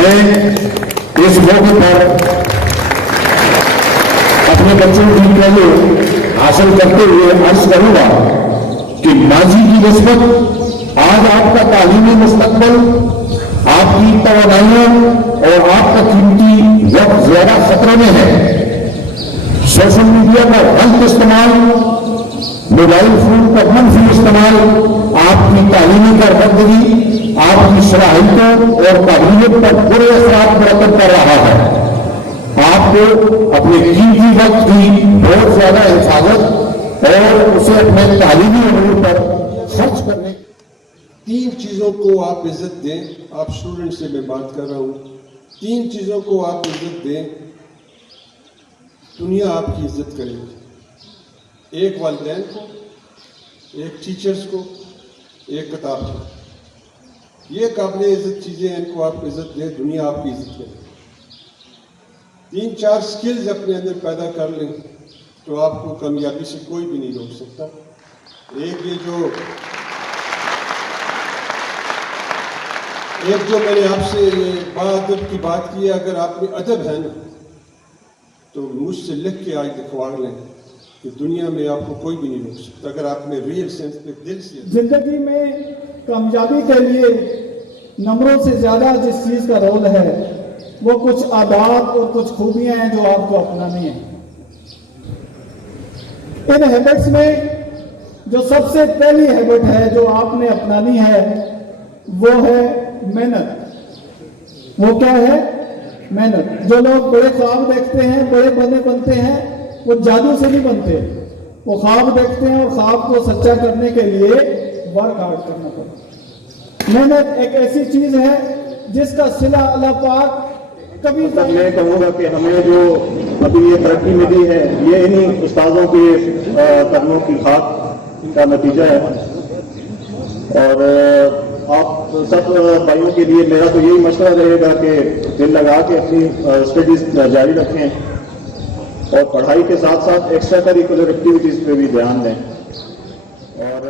मैं इस मौके पर अपने बच्चों की वैल्यू हासिल करते हुए अर्ज करूंगा कि माजी की निस्बत आज आपका तालीमी मुस्तकबल, आपकी तवानाइयों और आपका कीमती वक्त ज्यादा खतरे में है। सोशल मीडिया का गलत इस्तेमाल, मोबाइल फोन का मनफी इस्तेमाल आपकी तालीमी कारकर्दगी, आपकी सलाहियतों और काबिलियत पर बुरे असरात मुरतब कर रहा है। आपको अपने कीमती वक्त की बहुत ज्यादा हिफाजत और उसे अपने तालीमी अमूर पर खर्च करने। 3 चीज़ों को आप इज्जत दें। आप स्टूडेंट से मैं बात कर रहा हूँ। 3 चीज़ों को आप इज्जत दें, दुनिया आपकी इज्जत करेगी। एक वालिदैन को, एक टीचर्स को, एक किताब को। ये काबिल इज्जत चीज़ें हैं, इनको आप इज्जत दें, दुनिया आपकी इज्जत करेगी। 3-4 स्किल्स अपने अंदर पैदा कर लें तो आपको कामयाबी से कोई भी नहीं रोक सकता। एक जो मैंने आपसे बाअदब की बात की है, अगर आप में अदब है ना तो मुझसे लिख के आज दिखवा लें कि दुनिया में आपको कोई भी नहीं रोक सकता, अगर आपने रियल सेंस में दिल से। जिंदगी में कामयाबी के लिए नंबरों से ज्यादा जिस चीज का रोल है वो कुछ आदात और कुछ खूबियां हैं जो आपको अपनानी है। इन हैबिट्स में जो सबसे पहली हैबिट है जो आपने अपनानी है वो है मेहनत। वो क्या है? मेहनत। जो लोग बड़े ख्वाब देखते हैं, बड़े बनते हैं, वो जादू से नहीं बनते। वो ख्वाब देखते हैं और ख्वाब को सच्चा करने के लिए वर्क हार्ड करना पड़ता है। मेहनत एक ऐसी चीज है जिसका सिला अल्लाह पाक कभी मैं कहूँगा कि हमें जो अभी ये तरक्की मिली है ये इन्हीं उस्तादों के कदमों की खाक का नतीजा है। और आप सब भाइयों के लिए मेरा तो यही मशवरा रहेगा कि दिल लगा के अपनी स्टडीज जारी रखें और पढ़ाई के साथ साथ एक्स्ट्रा करिकुलर एक्टिविटीज़ पे भी ध्यान दें। और